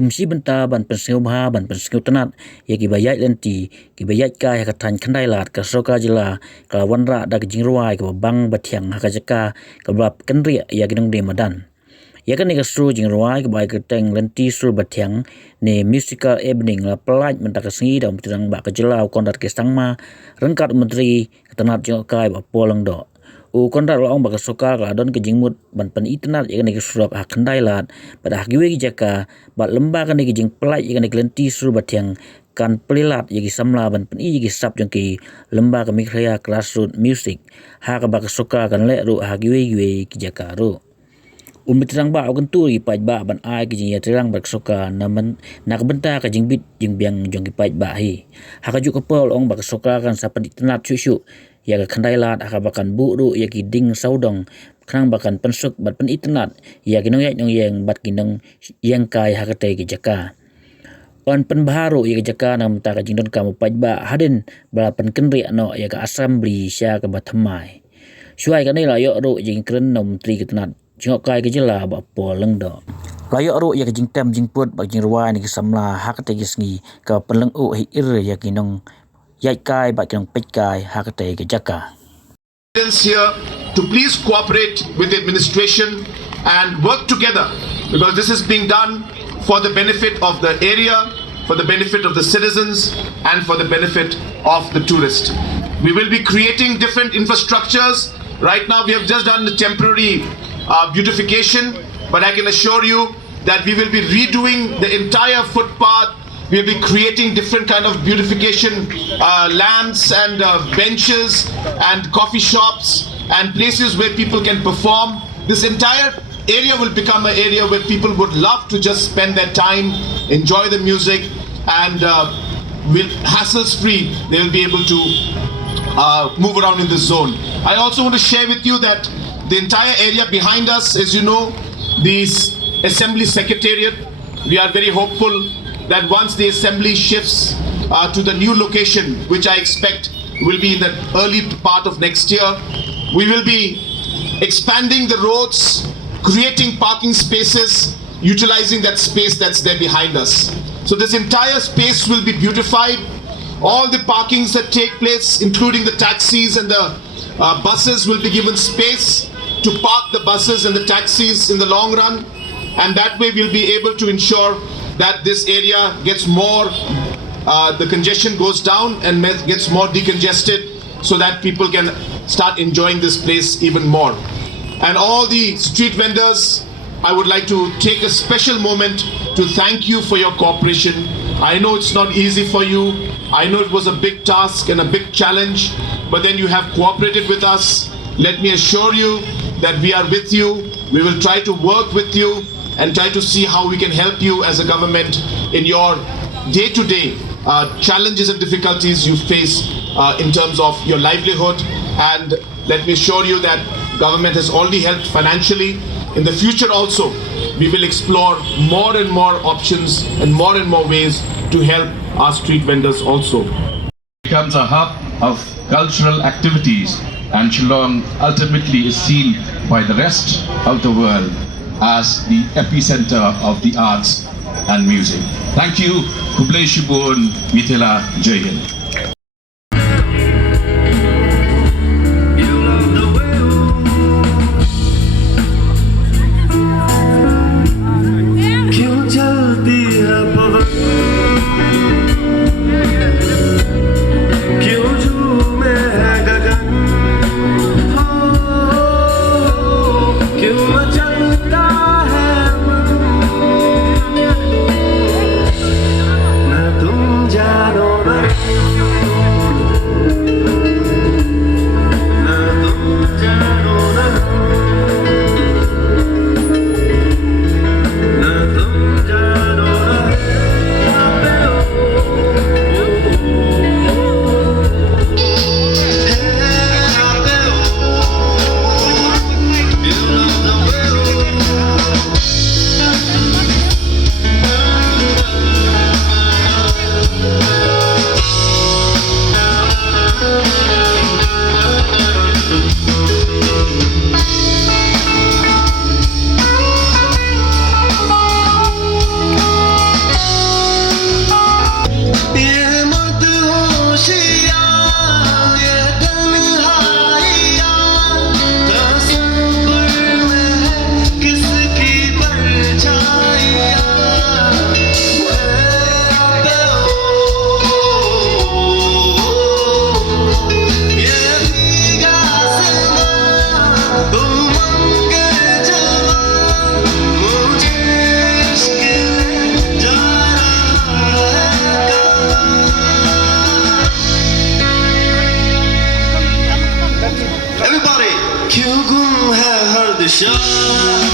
kumsi benta ban pensiu bha ban pensiu tanat ya ki bayat Lynti ki bayat kai ka tan Khyndai lat ka soka jila ka wanra da jingruai ka bang Bathiang ka Jaka ka bab kenri ya ki dong de madan ya kan ka stru jingruai ka bai ka teng Lynti sul Bathiang ne musical evening la pelaj menta ka singi da mtirang ba ka jila kondat ke sangma rengkat menteri tanat jong kai ba polang do kondat laong ba ka soka ka don ke jingmut ban pen itnat ya kan ka surap ha Khyndai lat pada hagiwe ki Jaka bat lemba kan ki jing pelaj ya kan Lynti sul Bathiang kan pelilat ya ki samla ban pen i ki sap jong ki lemba ka mikhraya grassroots music ha ka ba ka soka kan le ru hagiwe ki Jaka ru umitrang ba okan tu ki paj ba ban ai ki jing ya terang ba soka naman nak benta ka jing bit jing biang jong ki paj ba hi ha ka ju ka pol ong ba ka soka kan sapan itnat chu ya ka Khyndai lat ha bakan bu ru ya ki ding saudong krang bakan pensuk bat pen itnat ya ki nong yang bat ki nong yang kai ha ka te ki Jaka on pen baharu ya ki Jaka nam ta ka jing don kamu paj ba hadin balapan kenri no ya ka assembly sya ka bathamai suai ka nei la yo ru jing kren nom tri ki tanat jingok kai ke jela ba poleng do layok ru ya ke jing tem jing put ba jing ruai ni ke samla ha ka te ki sngi ka peleng u hi ir ya ki nong yai kai ba ki nong pet kai ha ka te ki Jaka here to please cooperate with the administration and work together because this is being done for the benefit of the area, for the benefit of the citizens and for the benefit of the tourist. We will be creating different infrastructures. Right now we have just done the temporary beautification, but I can assure you that we will be redoing the entire footpath. We will be creating different kind of beautification lamps and benches and coffee shops and places where people can perform. This entire area will become an area where people would love to just spend their time, enjoy the music, and with hassles free they will be able to move around in this zone. I also want to share with you that the entire area behind us, as you know, the Assembly Secretariat, we are very hopeful that once the Assembly shifts to the new location, which I expect will be in the early part of next year, we will be expanding the roads, creating parking spaces, utilizing that space that's there behind us. So this entire space will be beautified. All the parkings that take place, including the taxis and the buses, will be given space to park the buses and the taxis in the long run, and that way we'll be able to ensure that this area gets more, the congestion goes down and gets more decongested so that people can start enjoying this place even more. And all the street vendors, I would like to take a special moment to thank you for your cooperation. I know it's not easy for you. I know it was a big task and a big challenge, but then you have cooperated with us. Let me assure you that we are with you. We will try to work with you and try to see how we can help you as a government in your day-to-day challenges and difficulties you face in terms of your livelihood. And let me assure you that government has already helped financially. In the future also, we will explore more and more options and more ways to help our street vendors also. Becomes a hub of cultural activities, and Shillong ultimately is seen by the rest of the world as the epicenter of the arts and music. Thank you. Kublai Shibun, Mithila, Jai Hind. तुम जानो ना Bathiang.